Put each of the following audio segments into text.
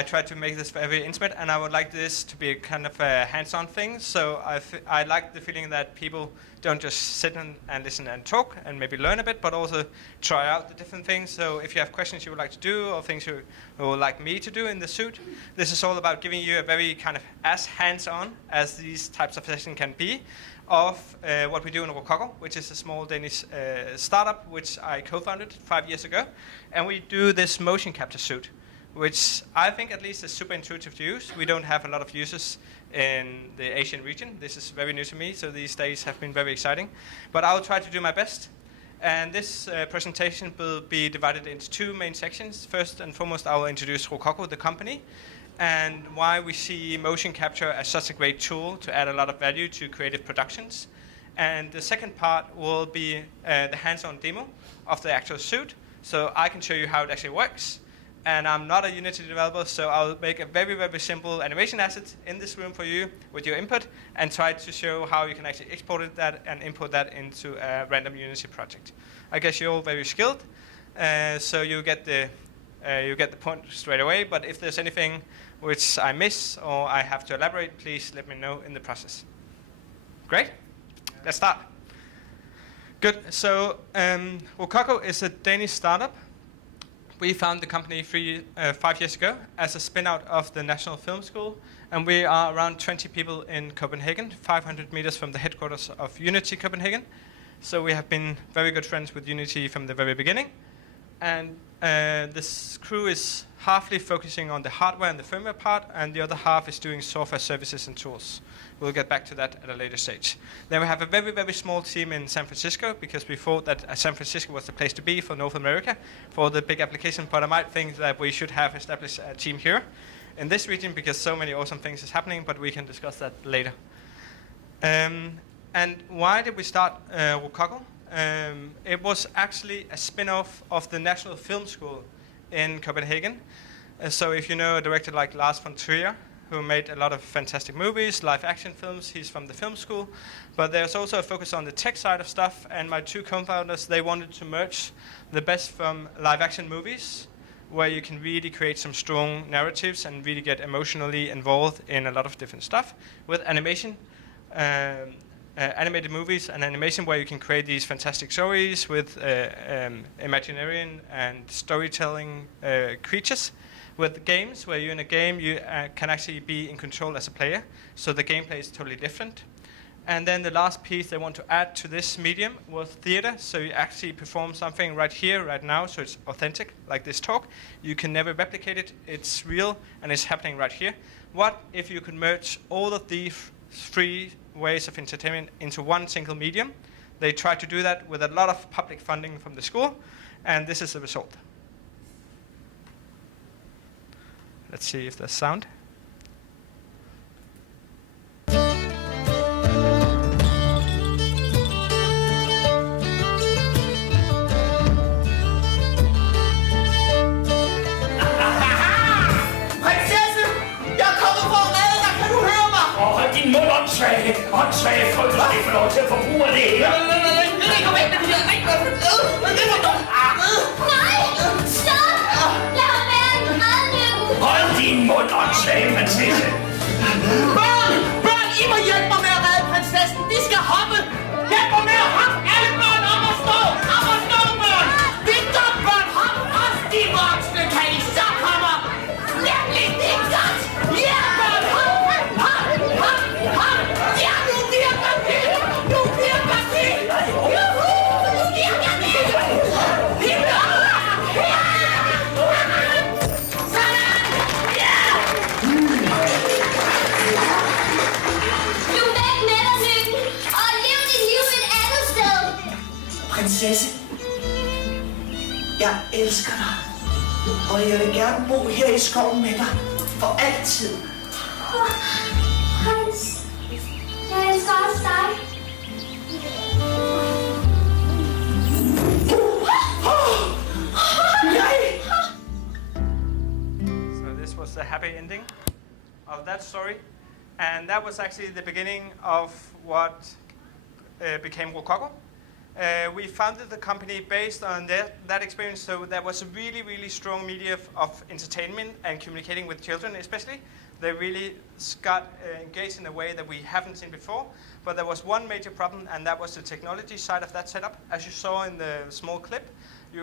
I try to make this very intimate, and I would like this to be kind of a hands-on thing. So I like the feeling that people don't just sit and listen and talk and maybe learn a bit, but also try out the different things. So if you have questions you would like to do or things you would like me to do in the suit, this is all about giving you a very kind of as hands-on as these types of sessions can be of what we do in Rokoko, which is a small Danish startup which I co-founded 5 years ago. And we do this motion capture suit, which I think at least is super intuitive to use. We don't have a lot of users in the Asian region. This is very new to me, so these days have been very exciting. But I'll try to do my best. And this presentation will be divided into 2 main sections. First and foremost, I will introduce Rokoko, the company, and why we see motion capture as such a great tool to add a lot of value to creative productions. And the second part will be the hands-on demo of the actual suit, so I can show you how it actually works. And I'm not a Unity developer, so I'll make a very, very simple animation asset in this room for you with your input and try to show how you can actually export that and import that into a random Unity project. I guess you're all very skilled, so you get the point straight away, but if there's anything which I miss or I have to elaborate, please let me know in the process. Great? Let's start. Good. So Rokoko is a Danish startup. We founded the company 5 years ago as a spin-out of the National Film School, and we are around 20 people in Copenhagen, 500 meters from the headquarters of Unity Copenhagen. So we have been very good friends with Unity from the very beginning. And this crew is halfly focusing on the hardware and the firmware part, and the other half is doing software services and tools. We'll get back to that at a later stage. Then we have a very, very small team in San Francisco, because we thought that San Francisco was the place to be for North America for the big application, but I might think that we should have established a team here in this region because so many awesome things is happening, but we can discuss that later. And why did we start Rokoko? It was actually a spin-off of the National Film School in Copenhagen. So if you know a director like Lars von Trier, who made a lot of fantastic movies, live action films, he's from the film school. But there's also a focus on the tech side of stuff, and my 2 co-founders, they wanted to merge the best from live action movies, where you can really create some strong narratives and really get emotionally involved in a lot of different stuff, with animation. Animated movies and animation where you can create these fantastic stories with imaginary and storytelling creatures. With games, where you're in a game, you can actually be in control as a player, so the gameplay is totally different. And then the last piece they want to add to this medium was theater, so you actually perform something right here, right now, so it's authentic, like this talk. You can never replicate it, it's real, and it's happening right here. What if you could merge all of these 3 ways of entertainment into one single medium? They try to do that with a lot of public funding from the school, and this is the result. Let's see if there's sound. Åndssvage folk, der ikke får lov til at forbruge det her. Nej! Kom væk med det her! Nej! Stop! Lad mig være en grædløb! Hold din mund, åndssvage prinsesse! Børn! Børn! I må hjælpe mig med at redde prinsessen! De skal hoppe! Hjælp mig med at hoppe! Alle børn op og stå! Op og stå, børn! Victor, børn! Hop! Også de voksne! Kan I så komme op? Nemlig, det er godt! Ja, børn! Hop! Hop! Hop! Hop! Ja, nu virker det! Nu virker det! Juhu! Nu virker det! Victor! Ja! Sådan! Ja! Du er væk med dig, Lykken, og lev dit liv et andet sted. Prinsesse, jeg elsker dig, og jeg vil gerne bo her i skoven med dig for altid. Prins, jeg elsker også dig. Nej! So this was the happy ending of that story, and that was actually the beginning of what became Rokoko. We founded the company based on that experience, so there was a really, really strong media of entertainment and communicating with children especially. They really got engaged in a way that we haven't seen before. But there was one major problem, and that was the technology side of that setup. As you saw in the small clip,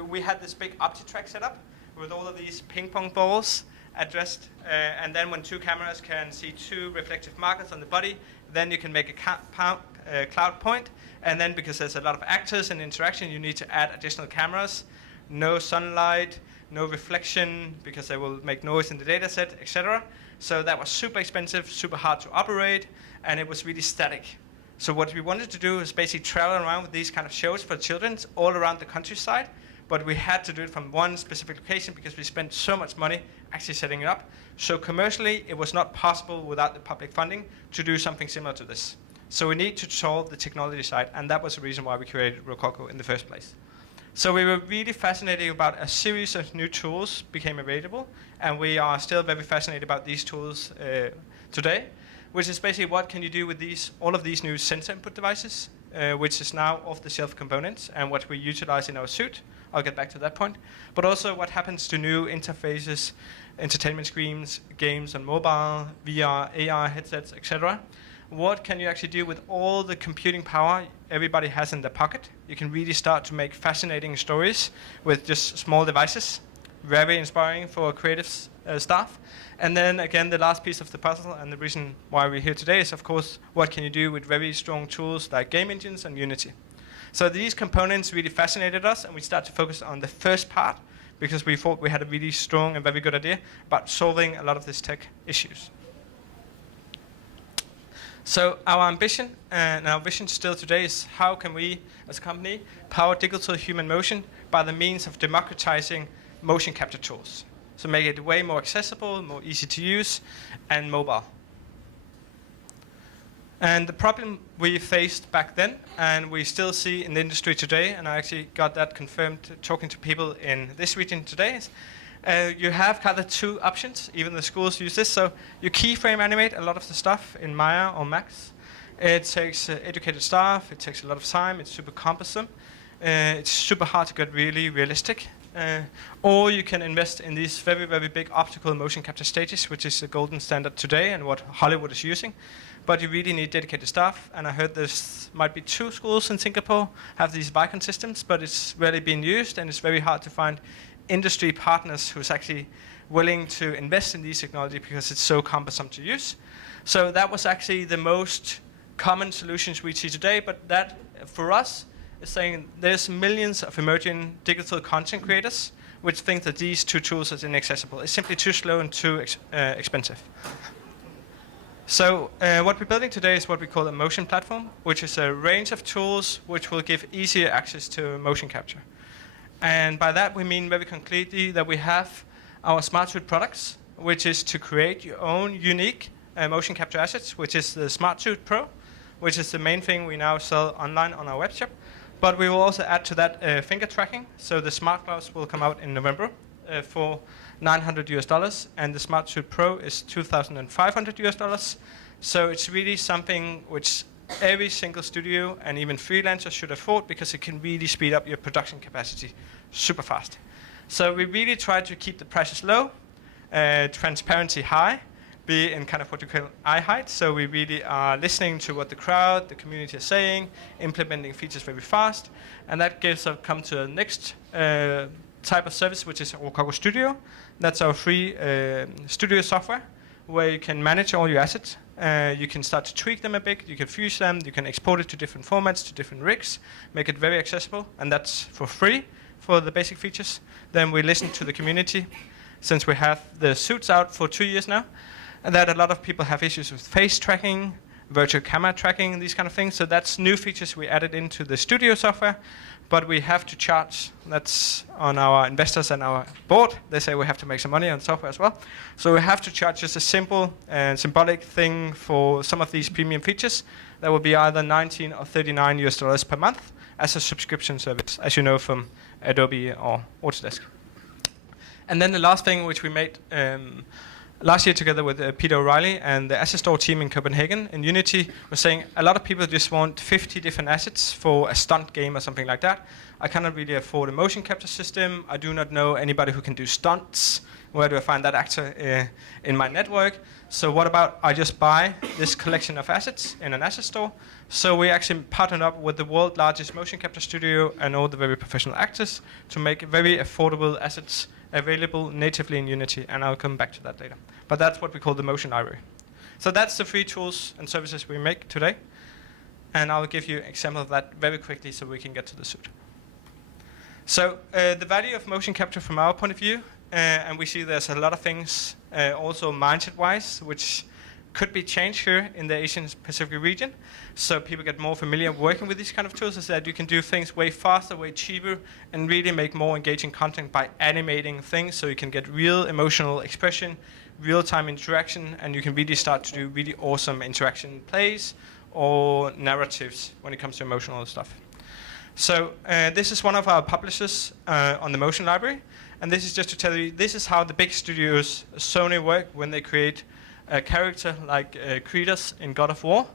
we had this big OptiTrack setup with all of these ping pong balls addressed. And then when two cameras can see two reflective markers on the body, then you can make a cloud point. And then because there's a lot of actors and interaction, you need to add additional cameras. No sunlight, no reflection, because they will make noise in the data set, etc. So that was super expensive, super hard to operate, and it was really static. So what we wanted to do is basically travel around with these kind of shows for children all around the countryside, but we had to do it from one specific location because we spent so much money actually setting it up. So commercially, it was not possible without the public funding to do something similar to this. So we need to solve the technology side, and that was the reason why we created Rokoko in the first place. So we were really fascinated about a series of new tools became available, and we are still very fascinated about these tools today, which is basically what can you do with all of these new sensor input devices, which is now off-the-shelf components, and what we utilize in our suit. I'll get back to that point. But also what happens to new interfaces, entertainment screens, games on mobile, VR, AR headsets, etc. What can you actually do with all the computing power everybody has in their pocket? You can really start to make fascinating stories with just small devices. Very inspiring for creative staff. And then again, the last piece of the puzzle, and the reason why we're here today is, of course, what can you do with very strong tools like game engines and Unity? So these components really fascinated us, and we started to focus on the first part because we thought we had a really strong and very good idea about solving a lot of these tech issues. So our ambition and our vision still today is how can we, as a company, power digital human motion by the means of democratizing motion capture tools. So make it way more accessible, more easy to use, and mobile. And the problem we faced back then, and we still see in the industry today, and I actually got that confirmed talking to people in this region today, is you have kind of two options. Even the schools use this. So you keyframe animate a lot of the stuff in Maya or Max. It takes educated staff. It takes a lot of time. It's super cumbersome. It's super hard to get really realistic. Or you can invest in these very, very big optical motion capture stages, which is the golden standard today and what Hollywood is using. But you really need dedicated staff. And I heard there's might be 2 schools in Singapore have these Vicon systems, but it's rarely being used, and it's very hard to find industry partners who's actually willing to invest in these technology because it's so cumbersome to use. So that was actually the most common solutions we see today, but that, for us, is saying there's millions of emerging digital content creators which think that these 2 tools are inaccessible. It's simply too slow and too expensive. So what we're building today is what we call a motion platform, which is a range of tools which will give easier access to motion capture. And by that we mean very concretely that we have our SmartSuit products, which is to create your own unique motion capture assets, which is the SmartSuit Pro, which is the main thing we now sell online on our web shop. But we will also add to that finger tracking. So the Smart Gloves will come out in November for $900, and the SmartSuit Pro is $2,500. So it's really something which every single studio and even freelancers should afford because it can really speed up your production capacity super fast. So we really try to keep the prices low, transparency high, be in kind of what you call eye height. So we really are listening to what the crowd, the community is saying, implementing features very fast. And that gives us come to the next type of service, which is Walkable Studio. That's our free studio software where you can manage all your assets. You can start to tweak them a bit, you can fuse them, you can export it to different formats, to different rigs, make it very accessible, and that's for free for the basic features. Then we listen to the community, since we have the suits out for 2 years now, and that a lot of people have issues with face tracking, virtual camera tracking, these kind of things. So that's new features we added into the studio software, but we have to charge. That's on our investors and our board. They say we have to make some money on software as well. So we have to charge just a simple and symbolic thing for some of these premium features. That will be either $19 or $39 per month as a subscription service, as you know from Adobe or Autodesk. And then the last thing which we made last year together with Peter O'Reilly and the asset store team in Copenhagen in Unity was saying a lot of people just want 50 different assets for a stunt game or something like that. I cannot really afford a motion capture system. I do not know anybody who can do stunts. Where do I find that actor in my network? So what about I just buy this collection of assets in an asset store? So we actually partnered up with the world's largest motion capture studio and all the very professional actors to make very affordable assets available natively in Unity, and I'll come back to that later. But that's what we call the motion library. So that's the free tools and services we make today, and I'll give you an example of that very quickly so we can get to the suit. So the value of motion capture from our point of view, and we see there's a lot of things also mindset-wise, which could be changed here in the Asian Pacific region. So people get more familiar working with these kind of tools, is that you can do things way faster, way cheaper, and really make more engaging content by animating things, so you can get real emotional expression, real-time interaction, and you can really start to do really awesome interaction plays or narratives when it comes to emotional stuff. So this is one of our publishers on the motion library, and this is just to tell you, this is how the big studios, Sony, work when they create a character like Kratos in God of War,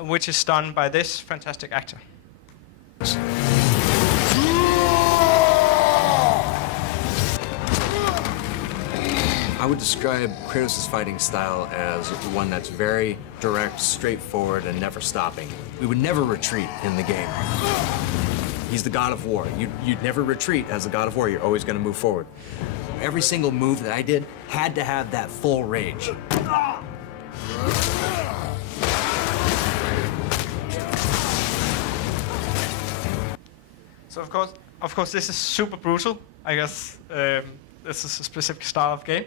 which is done by this fantastic actor. I would describe Kratos' fighting style as one that's very direct, straightforward, and never stopping. We would never retreat in the game. He's the God of War. You'd never retreat as the God of War. You're always going to move forward. Every single move that I did had to have that full range. So of course, this is super brutal. I guess this is a specific style of game.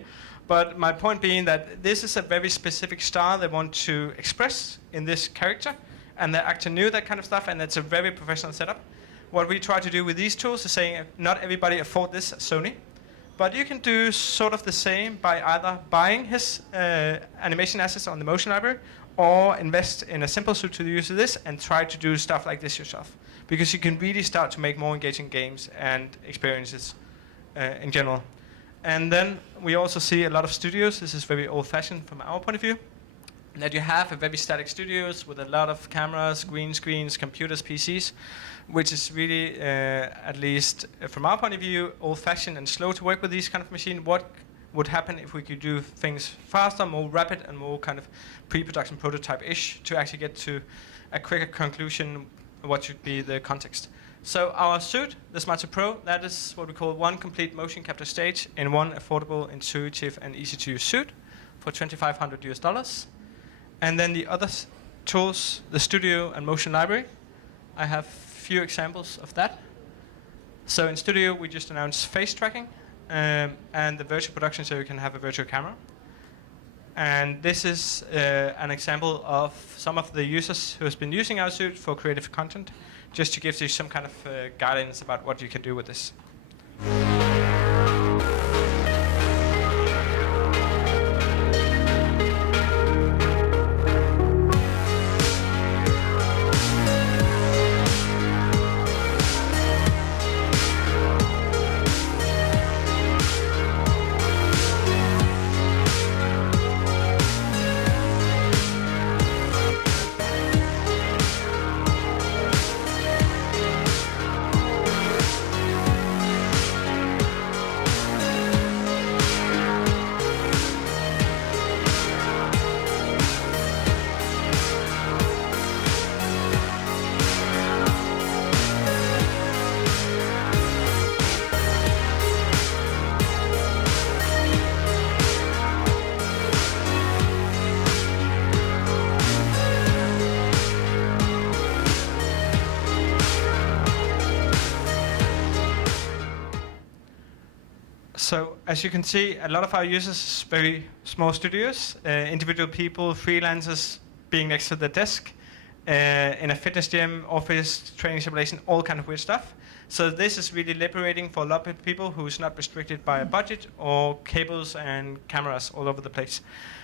But my point being that this is a very specific style they want to express in this character, and the actor knew that kind of stuff, and it's a very professional setup. What we try to do with these tools is saying not everybody afford this at Sony, but you can do sort of the same by either buying his animation assets on the motion library or invest in a simple suit to use this and try to do stuff like this yourself. Because you can really start to make more engaging games and experiences in general. And then we also see a lot of studios, this is very old-fashioned from our point of view, that you have a very static studios with a lot of cameras, green screens, computers, PCs, which is really, at least from our point of view, old-fashioned and slow to work with these kind of machines. What would happen if we could do things faster, more rapid, and more kind of pre-production prototype-ish to actually get to a quicker conclusion of what should be the context. So our suit, the SmartSuit Pro, that is what we call one complete motion capture stage in one affordable, intuitive, and easy-to-use suit for $2,500 US. And then the other tools, the Studio and Motion Library, I have few examples of that. So in Studio, we just announced face tracking and the virtual production, so you can have a virtual camera. And this is an example of some of the users who has been using our suit for creative content, just to give you some kind of guidance about what you can do with this. So as you can see, a lot of our users are very small studios, individual people, freelancers being next to the desk, in a fitness gym, office, training simulation, all kind of weird stuff. So this is really liberating for a lot of people who's not restricted by a budget or cables and cameras all over the place.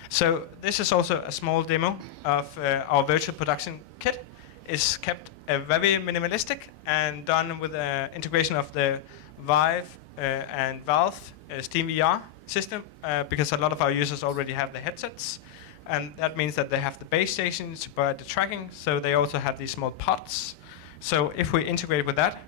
So this is also a small demo of our virtual production kit. It's kept very minimalistic and done with integration of the Vive and Valve Steam VR system because a lot of our users already have the headsets, and that means that they have the base stations to provide the tracking, so they also have these small pods. So if we integrate with that,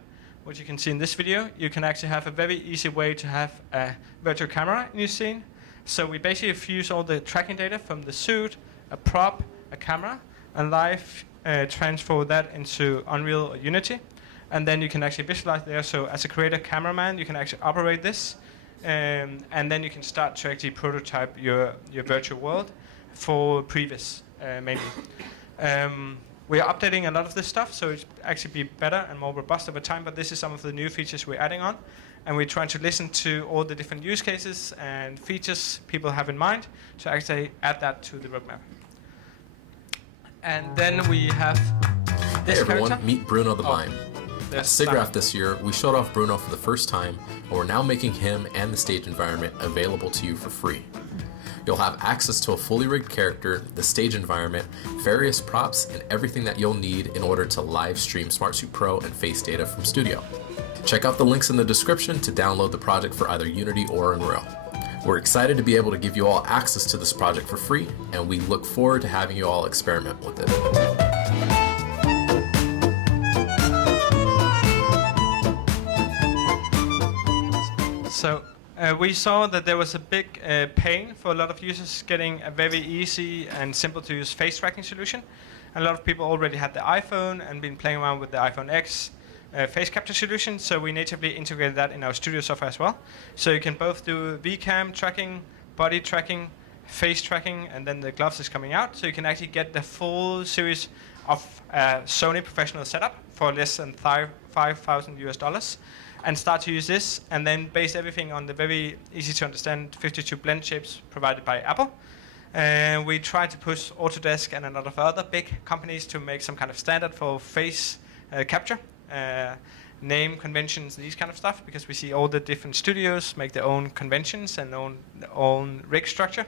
what you can see in this video, you can actually have a very easy way to have a virtual camera in your scene. So we basically fuse all the tracking data from the suit, a prop, a camera, and live transfer that into Unreal or Unity. And then you can actually visualize there. So as a creator cameraman, you can actually operate this. And then you can start to actually prototype your virtual world for previs, mainly. We are updating a lot of this stuff, so it's actually be better and more robust over time, but this is some of the new features we're adding on. And we're trying to listen to all the different use cases and features people have in mind to actually add that to the roadmap. And then we have this Hey everyone, character. meet Bruno the Mime. At There's SIGGRAPH this year, we showed off Bruno for the first time, and we're now making him and the stage environment available to you for free. You'll have access to a fully rigged character, the stage environment, various props, and everything that you'll need in order to live stream SmartSuit Pro and face data from Studio. Check out the links in the description to download the project for either Unity or Unreal. We're excited to be able to give you all access to this project for free, and we look forward to having you all experiment with it. So we saw that there was a big pain for a lot of users getting a very easy and simple to use face tracking solution. And a lot of people already had the iPhone and been playing around with the iPhone X face capture solution. So we natively integrated that in our studio software as well. So you can both do VCam tracking, body tracking, face tracking, and then the gloves is coming out. So you can actually get the full series of Sony professional setup for less than $5,000 and start to use this, and then base everything on the very easy to understand 52 blend shapes provided by Apple. And we try to push Autodesk and a lot of other big companies to make some kind of standard for face capture, name conventions, these kind of stuff, because we see all the different studios make their own conventions and own rig structure.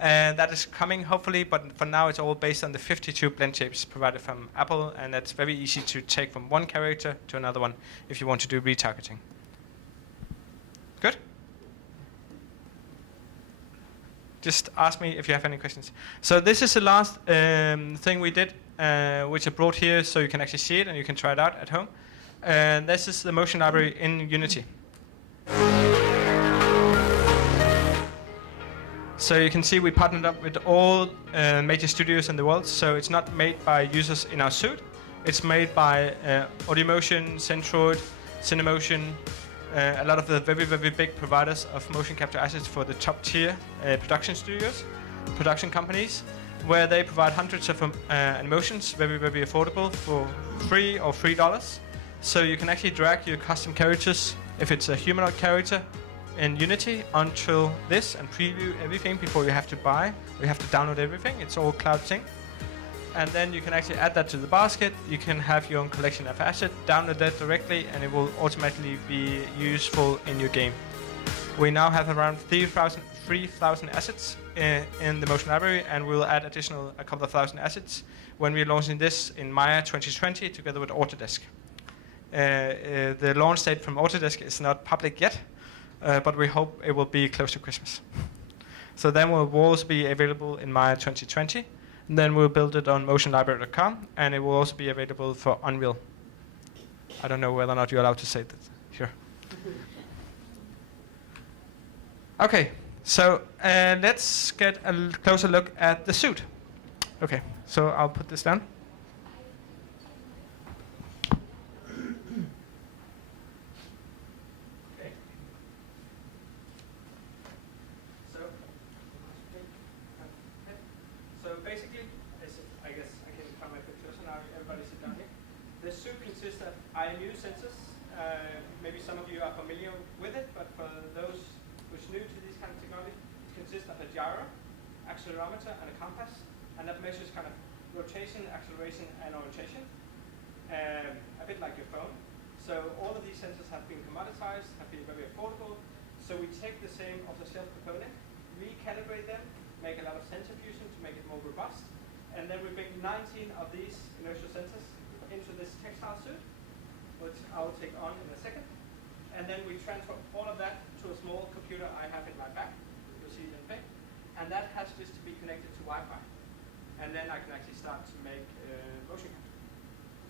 And that is coming, hopefully, but for now it's all based on the 52 blend shapes provided from Apple, and that's very easy to take from one character to another one if you want to do retargeting. Good? Just ask me if you have any questions. So this is the last thing we did, which I brought here so you can actually see it and you can try it out at home. And this is the motion library in Unity. So you can see we partnered up with all major studios in the world. So it's not made by users in our suit. It's made by Audiomotion, Centroid, Cinemotion, a lot of the very, very big providers of motion capture assets for the top tier production studios, production companies, where they provide hundreds of animations, very, very affordable for free or $3. So you can actually drag your custom characters, if it's a humanoid character, in Unity until this and preview everything before you have to buy. You have to download everything. It's all cloud sync. And then you can actually add that to the basket. You can have your own collection of assets, download that directly, and it will automatically be useful in your game. We now have around 3,000 assets in the motion library, and we'll add additional a couple of thousand assets when we're launching this in Maya 2020 together with Autodesk. The launch date from Autodesk is not public yet, but we hope it will be close to Christmas. So then will also be available in Maya 2020. And then we'll build it on motionlibrary.com, and it will also be available for Unreal. I don't know whether or not you're allowed to say that. Sure. Okay, so let's get a closer look at the suit. Okay, so I'll put this down. IMU sensors. Maybe some of you are familiar with it, but for those who's new to this kind of technology, it consists of a gyro, accelerometer, and a compass, and that measures kind of rotation, acceleration, and orientation, a bit like your phone. So all of these sensors have been commoditized, have been very affordable. So we take the same off-the-shelf component, recalibrate them, make a lot of sensor fusion to make it more robust, and then we bring 19 of these inertial sensors into this textile suit, which I will take on in a second. And then we transfer all of that to a small computer I have in my back. see it in paint. And that has just to be connected to Wi-Fi. And then I can actually start to make motion capture.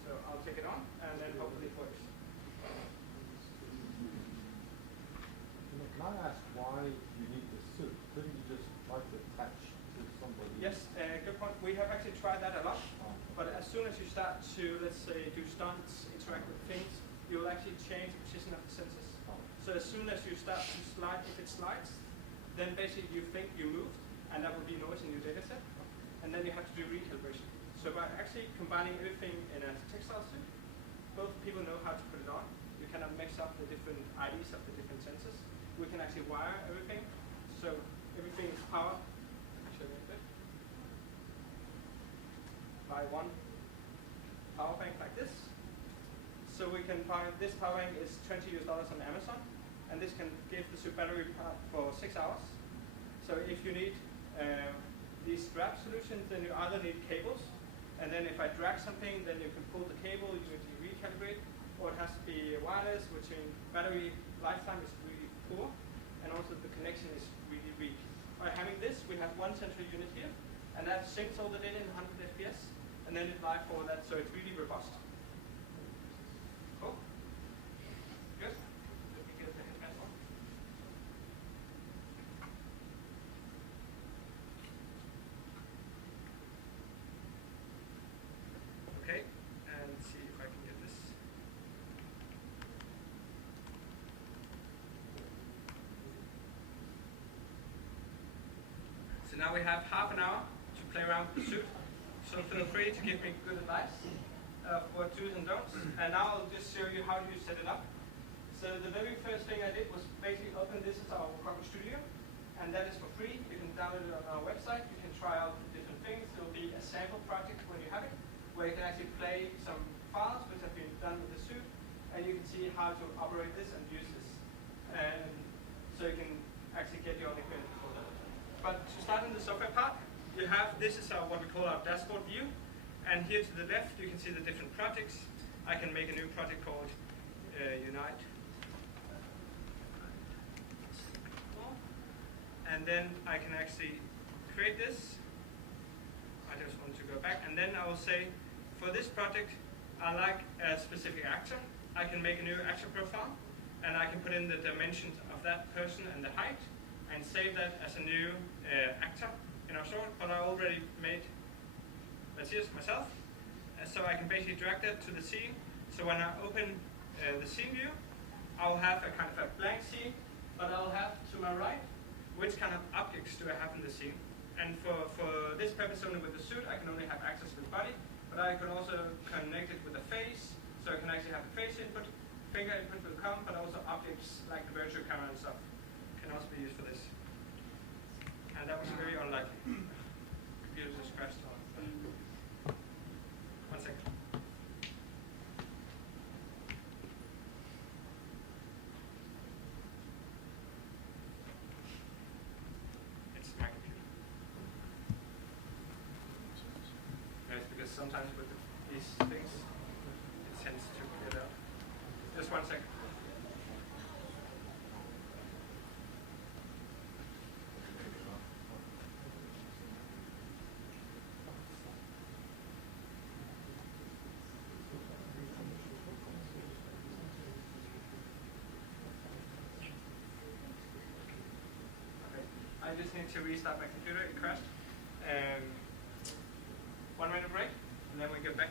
So I'll take it on, and then hopefully it works. Can I ask why you need the suit? Couldn't you just try to attach to somebody? Yes, good point. We have actually tried that a lot. But as soon as you start to, let's say, do stunts, interact with things, you will actually change the position of the sensors. So as soon as you start to slide, if it slides, then basically you think you moved, and that will be noise in your data set. And then you have to do recalibration. So by actually combining everything in a textile suit, both people know how to put it on. You cannot mix up the different IDs of the different sensors. We can actually wire everything. So everything is powered. Let me show you a bit. By one power bank like this. So we can buy, this power bank is $20 on Amazon, and this can give the suit battery power for 6 hours. So if you need these strap solutions, then you either need cables, and then if I drag something, then you can pull the cable, you need to recalibrate, or it has to be wireless, which in battery lifetime is really poor, and also the connection is really weak. By having this, we have one central unit here, and that syncs all the data in 100 FPS, and then it live for that, so it's really robust. Cool. Good. Let me get the headband on. Okay, and see if I can get this. So now we have half an hour to play around with the suit. So feel free to give me good advice what do's and don'ts. And now I'll just show you how you set it up. So the very first thing I did was basically open this as our Rokoko Studio. And that is for free. You can download it on our website. You can try out different things. There will be a sample project when you have it, where you can actually play some files which have been done with the suit. And you can see how to operate this and use this. And so you can actually get your own equipment for that. But to start in the software part, you have, this is our, what we call our dashboard view. And here to the left, you can see the different projects. I can make a new project called Unite. And then I can actually create this. I just want to go back. And then I will say, for this project, I like a specific actor. I can make a new actor profile. And I can put in the dimensions of that person and the height, and save that as a new actor in our sort. But I already made Matias myself, so I can basically drag that to the scene. So when I open the scene view, I'll have a kind of a blank scene, but I'll have to my right, which kind of objects do I have in the scene. And for this purpose only with the suit, I can only have access with body, but I can also connect it with a face, so I can actually have a face input, finger input will come, but also objects like the virtual camera and stuff can also be used for this. And that was very unlikely. Computer just crashed on. 1 second. It's my computer. No, it's because sometimes with these things, it tends to get out. Just 1 second. I just need to restart my computer, it crashed. 1 minute break, and then we get back.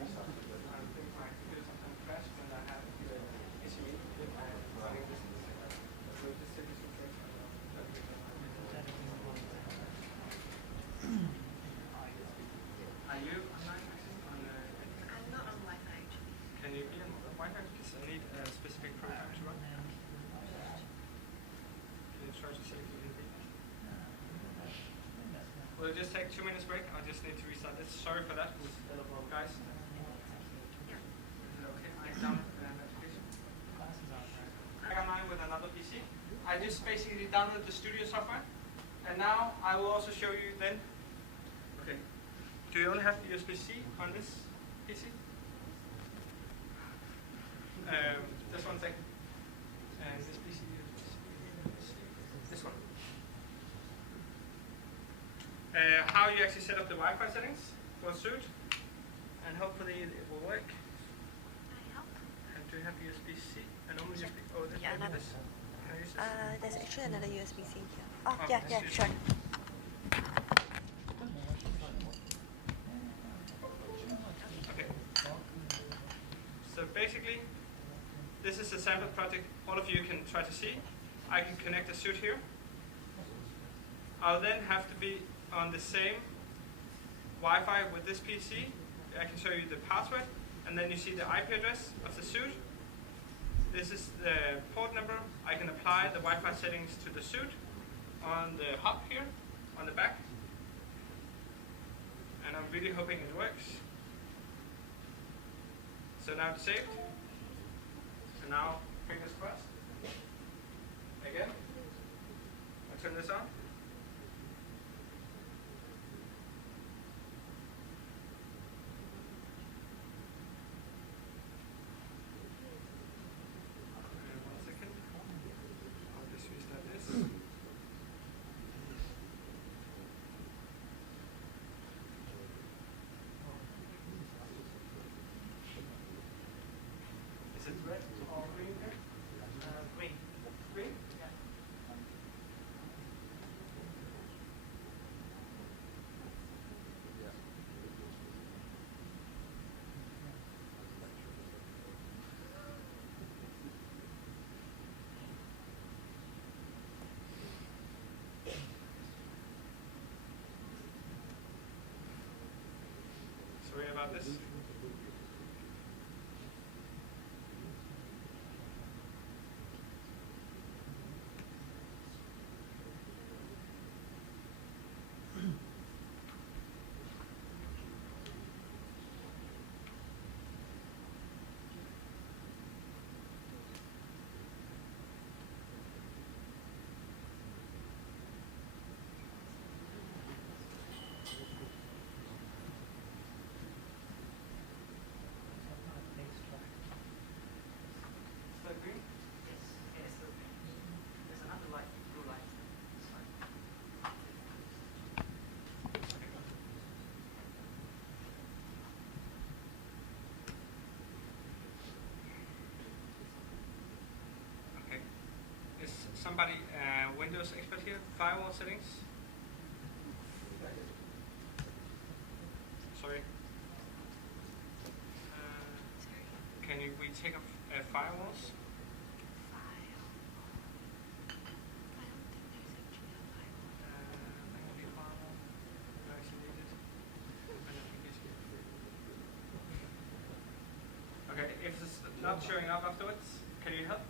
think my computer sometimes crashes when I have SME running this. Are you online on I'm not on Wi-Fi actually. Can you be on Wi-Fi? Because I need a specific program to run. Can you try to select Unity? We'll just take 2 minutes break. I just need to restart this. Sorry for that, guys. Is it okay? I download the application. I got mine with another PC. I just basically downloaded the studio software, and now I will also show you then. Okay. Do you only have the USB-C on this PC? Just 1 second. And this PC, this one. How you actually set up the Wi-Fi settings for Suit, and hopefully it will work. I help. And do you have USB-C? And only USB? Oh, this Yeah, maybe another. this. Can I use this? There's actually another USB-C here. Oh, Oh, yeah, let's yeah, use sure. Okay. So basically, this is a sample project all of you can try to see. I can connect a Suit here. I'll then have to be on the same Wi-Fi with this PC. I can show you the password, and then you see the IP address of the Suit. This is the port number. I can apply the Wi-Fi settings to the Suit on the hub here, on the back. And I'm really hoping it works. So now it's saved. And now, fingers crossed. Again. I'll turn this on. And 1 second. I'll just restart this. Is it red or green here? Green. Green? Yeah. Sorry about this. Still green? Yes, still green. There's another light, blue light. Okay. Is somebody Windows expert here? Firewall settings? Sorry. Can we take up firewalls? Okay, if it's not showing up afterwards, can you help?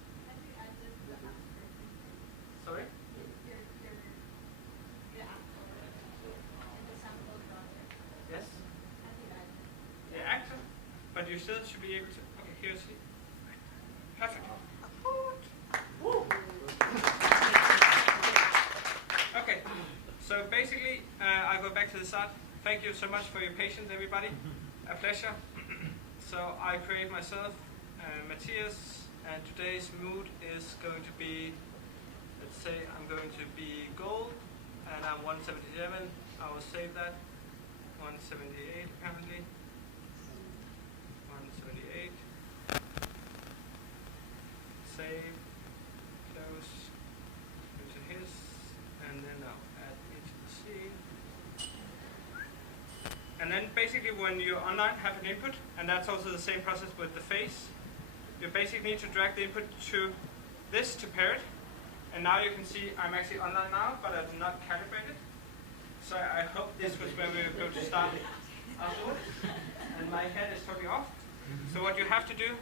Sorry? Yes? Yeah, actor. But you still should be able to. Okay, here's the. Perfect. Okay, so basically, I'll go back to the start. Thank you so much for your patience, everybody. A pleasure. So I create myself, Matias, and today's mood is going to be, let's say I'm going to be gold, and I'm 177. I will save that. 178 apparently. 178. Save. Close. Go to his, and then I'll add it to the scene. And And then basically when you're online, have an input, and that's also the same process with the face. You basically need to drag the input to this to pair it. And now you can see I'm actually online now, but I do not calibrate it. So I hope this was where we were going to start afterwards. And my head is totally off. So what you have to do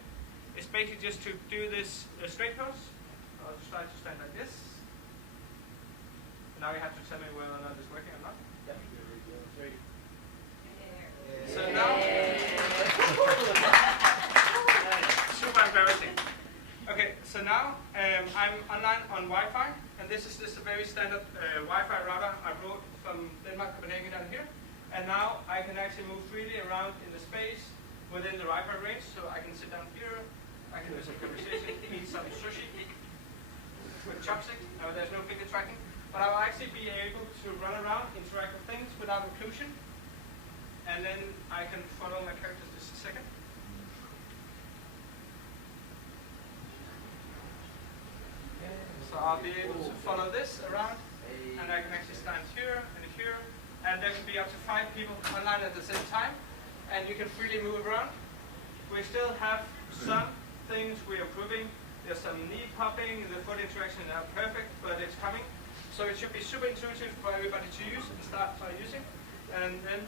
is basically just to do this straight pose. I'll just try to stand like this. Now you have to tell me whether or not it's working or not. So now, super embarrassing. Okay, so now I'm online on Wi-Fi, and this is just a very standard Wi-Fi router I brought from Denmark, Copenhagen down here. And now I can actually move freely around in the space within the Wi-Fi range, so I can sit down here, I can do some conversation, eat some sushi with chopstick. Now there's no finger tracking, but I will actually be able to run around, interact with things without occlusion. And then I can follow my characters just a second. So I'll be able to follow this around, and I can actually stand here and here, and there can be up to 5 people online at the same time, and you can freely move around. We still have some things we're improving. There's some knee popping, the foot interaction is not perfect, but it's coming. So it should be super intuitive for everybody to use and start by using. And then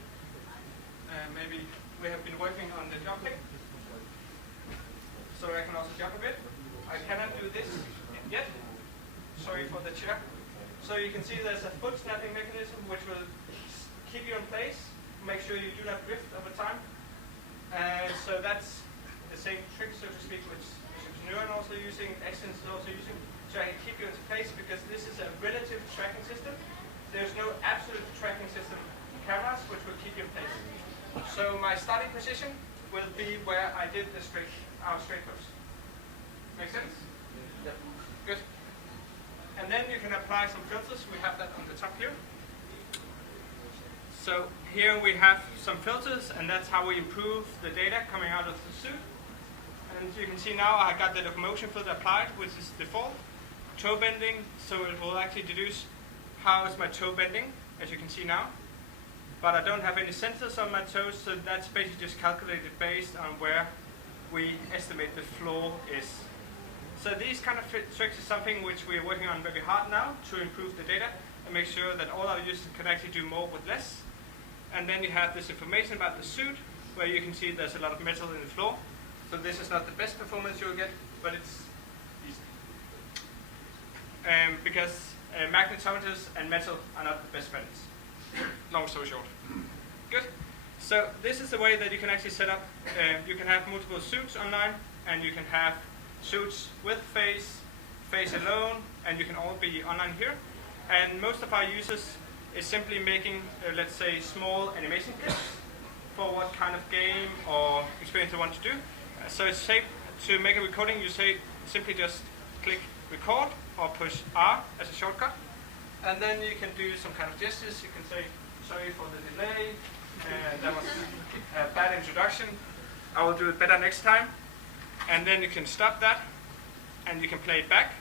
maybe we have been working on the jumping. So I can also jump a bit. I cannot do this yet. Sorry for the chair. So you can see there's a foot snapping mechanism which will keep you in place, make sure you do not drift over time. And so that's the same trick, so to speak, which Søndergaard also using, Essence is also using, so I can keep you into place, because this is a relative tracking system. There's no absolute tracking system cameras which will keep you in place. So my starting position will be where I did the straight pose. Make sense? Yep. Good. And then you can apply some filters. We have that on the top here. So here we have some filters, and that's how we improve the data coming out of the suit. And you can see now I got the locomotion filter applied, which is default. Toe bending, so it will actually deduce how is my toe bending, as you can see now. But I don't have any sensors on my toes, so that's basically just calculated based on where we estimate the floor is. So these kind of tricks is something which we are working on very hard now to improve the data and make sure that all our users can actually do more with less. And then you have this information about the suit, where you can see there's a lot of metal in the floor. So this is not the best performance you'll get, but it's decent. Because magnetometers and metal are not the best friends. Long story short. Good. So this is the way that you can actually set up. You can have multiple suits online, and you can have suits with face alone, and you can all be online here. And most of our users is simply making, let's say, small animation clips for what kind of game or experience they want to do. So it's safe to make a recording. You simply just click record or push R as a shortcut. And then you can do some kind of gestures. You can say, sorry for the delay, that was a bad introduction. I will do it better next time. And then you can stop that, and you can play it back.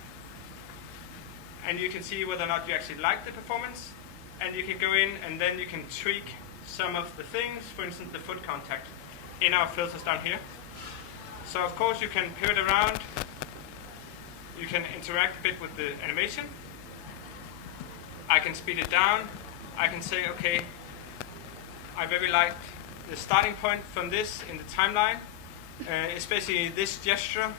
And you can see whether or not you actually like the performance. And you can go in, and then you can tweak some of the things, for instance, the foot contact in our filters down here. So of course you can pivot around. You can interact a bit with the animation. I can speed it down. I can say, okay, I very like the starting point from this in the timeline, especially this gesture.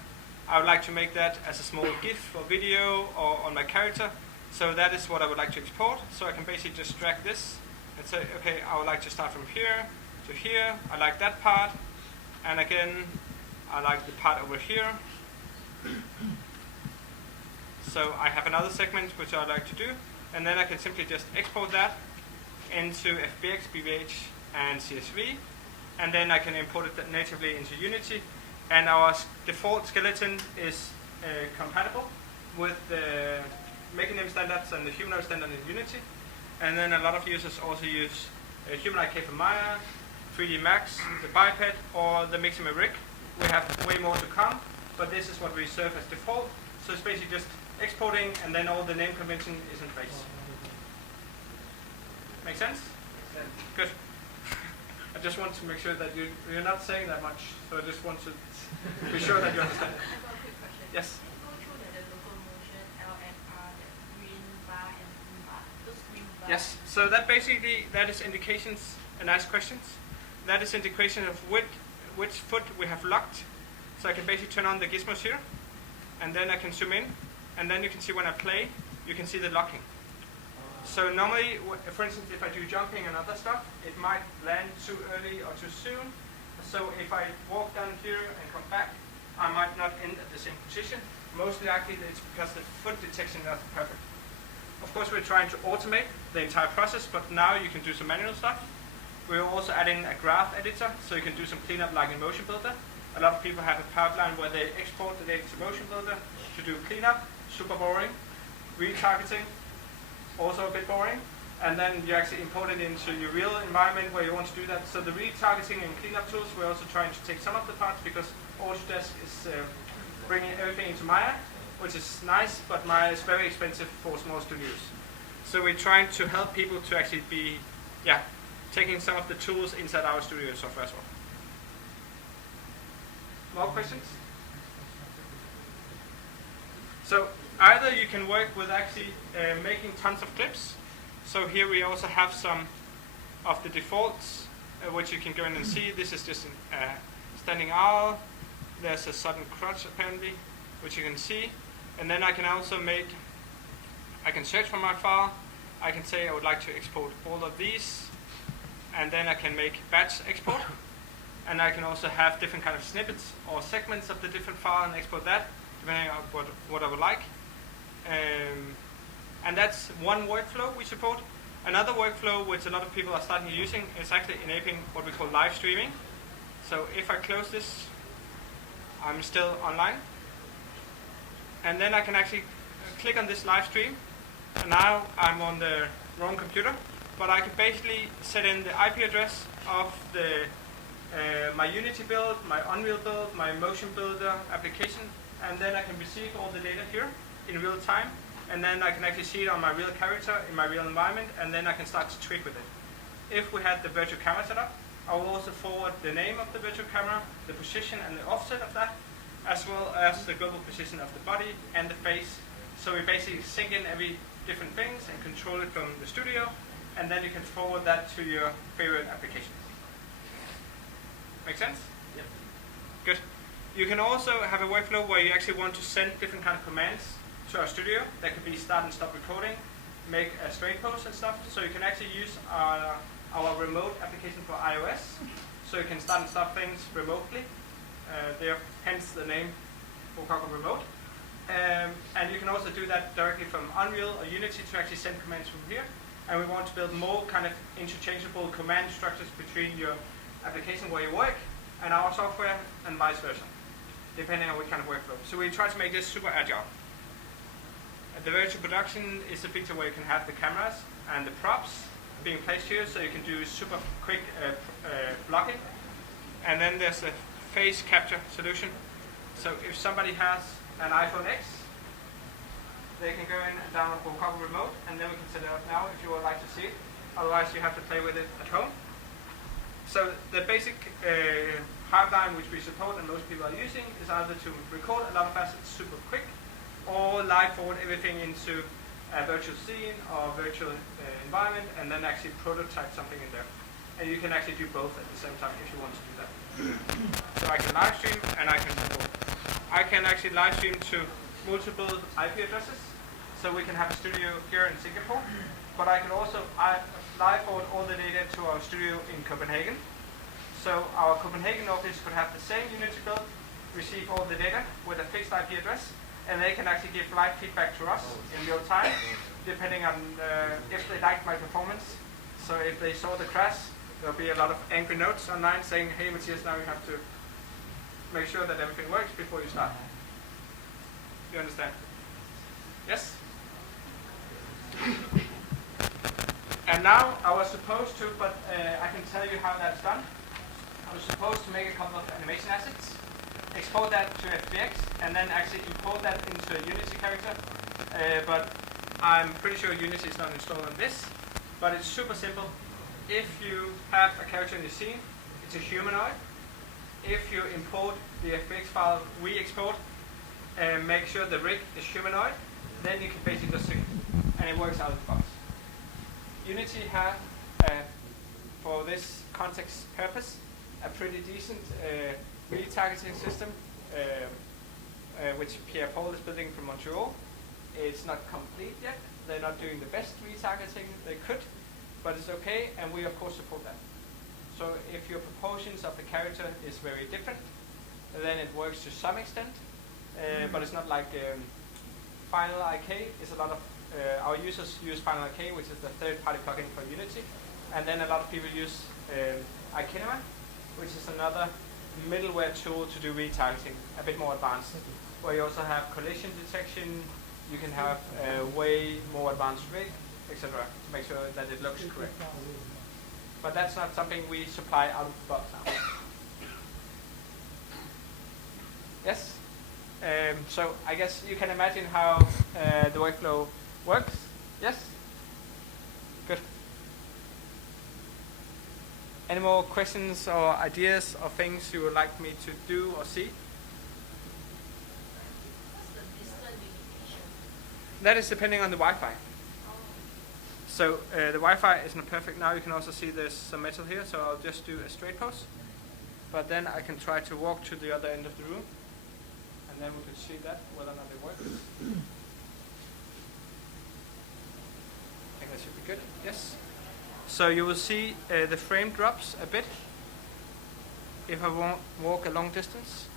I would like to make that as a small GIF or video or on my character. So that is what I would like to export. So I can basically just drag this and say, okay, I would like to start from here to here. I like that part. And again, I like the part over here. So I have another segment which I would like to do. And then I can simply just export that into FBX, BVH, and CSV. And then I can import it natively into Unity. And our default skeleton is compatible with the mechanism standards and the humanoid standard in Unity. And then a lot of users also use Humanoid K from Maya, 3D Max, the biped, or the Mixima rig. We have way more to come, but this is what we serve as default. So it's basically just exporting, and then all the name convention is in place. Make sense? Good. I just want to make sure that you're not saying that much, so I just want to be sure that you understand it. I've got a quick question. Yes? Can you go through the local motion, L and R, the green bar and blue bar? Those green bars. Yes, so that basically, that is indications, nice questions. That is indication of which foot we have locked. So I can basically turn on the gizmos here, and then I can zoom in, and then you can see when I play, you can see the locking. So normally, for instance, if I do jumping and other stuff, it might land too early or too soon. So if I walk down here and come back, I might not end at the same position. Most likely it's because the foot detection is not perfect. Of course, we're trying to automate the entire process, but now you can do some manual stuff. We're also adding a graph editor, so you can do some cleanup like in Motion Builder. A lot of people have a pipeline where they export the data to Motion Builder to do cleanup, super boring. Retargeting, also a bit boring. And then you actually import it into your real environment where you want to do that. So the retargeting and cleanup tools, we're also trying to take some of the parts because Autodesk is bringing everything into Maya, which is nice, but Maya is very expensive for small studios. So we're trying to help people to actually be, taking some of the tools inside our studio software as well. More questions? So either you can work with actually making tons of clips. So here we also have some of the defaults, which you can go in and see. This is just a standing owl. There's a sudden crutch apparently, which you can see. And then I can also I can search for my file. I can say I would like to export all of these. And then I can make batch export. And I can also have different kind of snippets or segments of the different file and export that, depending on what I would like. And that's one workflow we support. Another workflow which a lot of people are starting using is actually enabling what we call live streaming. So if I close this, I'm still online. And then I can actually click on this live stream. And now I'm on the wrong computer. But I can basically set in the IP address of my Unity build, my Unreal build, my Motion Builder application. And then I can receive all the data here in real time. And then I can actually see it on my real character in my real environment, and then I can start to tweak with it. If we had the virtual camera set up, I will also forward the name of the virtual camera, the position and the offset of that, as well as the global position of the body and the face. So we basically sync in every different things and control it from the studio, and then you can forward that to your favorite application. Make sense? Yep. Good. You can also have a workflow where you actually want to send different kind of commands to our studio. That could be start and stop recording, make a straight pose and stuff. So you can actually use our remote application for iOS. So you can start and stop things remotely. Hence the name Rokoko Remote. And you can also do that directly from Unreal or Unity to actually send commands from here. And we want to build more kind of interchangeable command structures between your application where you work and our software and vice versa, depending on what kind of workflow. So we try to make this super agile. The virtual production is a feature where you can have the cameras and the props being placed here, so you can do super quick blocking. And then there's a face capture solution. So if somebody has an iPhone X, they can go in and download Walkable Remote, and then we can set it up now if you would like to see it. Otherwise, you have to play with it at home. So the basic pipeline which we support and most people are using is either to record a lot of assets super quick, or live forward everything into a virtual scene or virtual environment, and then actually prototype something in there. And you can actually do both at the same time if you want to do that. So I can live stream and I can record. I can actually live stream to multiple IP addresses. So we can have a studio here in Singapore, but I can also live forward all the data to our studio in Copenhagen. So our Copenhagen office could have the same Unity build, receive all the data with a fixed IP address, and they can actually give live feedback to us in real time, depending on if they liked my performance. So if they saw the crash, there'll be a lot of angry notes online saying, hey Matias, now you have to make sure that everything works before you start. You understand? Yes? And now I was supposed to, but I can tell you how that's done. I was supposed to make a couple of animation assets, export that to FBX, and then actually import that into a Unity character. But I'm pretty sure Unity is not installed on this. But it's super simple. if you have a character in the scene, it's a humanoid. If you import the FBX file we export, make sure the rig is humanoid, then you can basically just sync it, and it works out of the box. Unity have, for this context purpose, a pretty decent retargeting system, which Pierre Paul is building from Montreal. It's not complete yet. They're not doing the best retargeting they could, but it's okay, and we of course support that. So if your proportions of the character is very different, then it works to some extent, but it's not like Final IK is a lot of, our users use Final IK, which is the third-party plugin for Unity, and then a lot of people use Ikinema, which is another middleware tool to do retargeting, a bit more advanced, where you also have collision detection, you can have way more advanced rig, etc., to make sure that it looks correct. But that's not something we supply out of the box now. Yes? So I guess you can imagine how the workflow works. Yes? Good. Any more questions or ideas or things you would like me to do or see? What's the distance limitation? That is depending on the Wi-Fi. So the Wi-Fi is not perfect now. You can also see there's some metal here, so I'll just do a straight pose. But then I can try to walk to the other end of the room, and then we could see that, whether or not it works. I think that should be good. Yes. So you will see the frame drops a bit if I walk a long distance.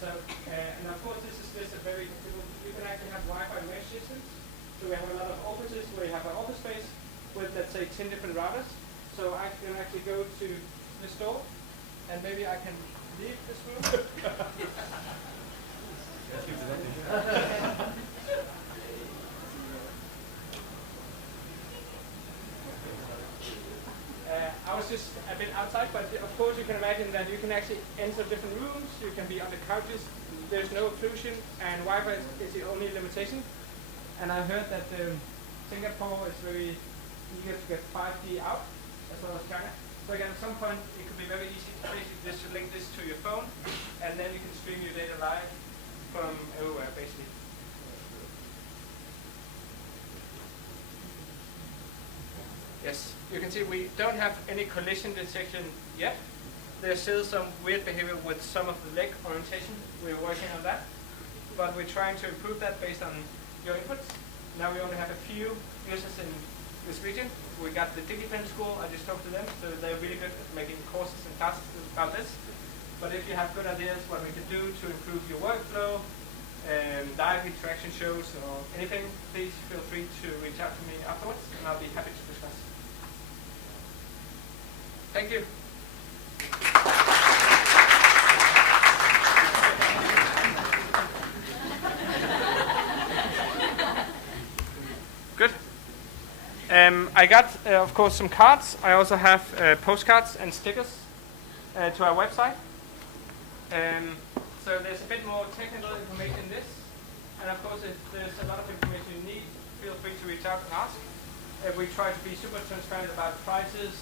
So, and of course this is just a very, you can actually have Wi-Fi mesh systems. So we have a lot of offices where you have an office space with, let's say, 10 different routers. So I can actually go to this door, and maybe I can leave this room. I was just a bit outside, but of course you can imagine that you can actually enter different rooms, you can be on the couches, there's no occlusion, and Wi-Fi is the only limitation. And I heard that Singapore is very eager to get 5G out, as well as China. So again, at some point it could be very easy to basically just link this to your phone, and then you can stream your data live from everywhere, basically. Yes, you can see we don't have any collision detection yet. There's still some weird behavior with some of the leg orientation. We're working on that, but we're trying to improve that based on your inputs. Now we only have a few users in this region. We got the DigiPen school, I just talked to them, so they're really good at making courses and classes about this. But if you have good ideas what we can do to improve your workflow, live interaction shows or anything, please feel free to reach out to me afterwards, and I'll be happy to discuss. Thank you. Good. I got, of course, some cards. I also have postcards and stickers to our website. So there's a bit more technical information in this. And of course, if there's a lot of information you need, feel free to reach out and ask. We try to be super transparent about prices,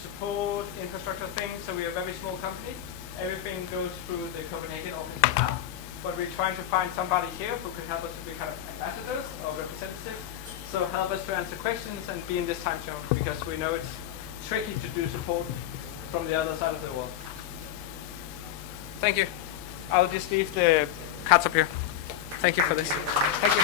support, infrastructure things. So we're a very small company. Everything goes through the Copenhagen office now. But we're trying to find somebody here who can help us to be kind of ambassadors or representatives. So help us to answer questions and be in this time zone, because we know it's tricky to do support from the other side of the world. Thank you. I'll just leave the cards up here. Thank you for this. Thank you.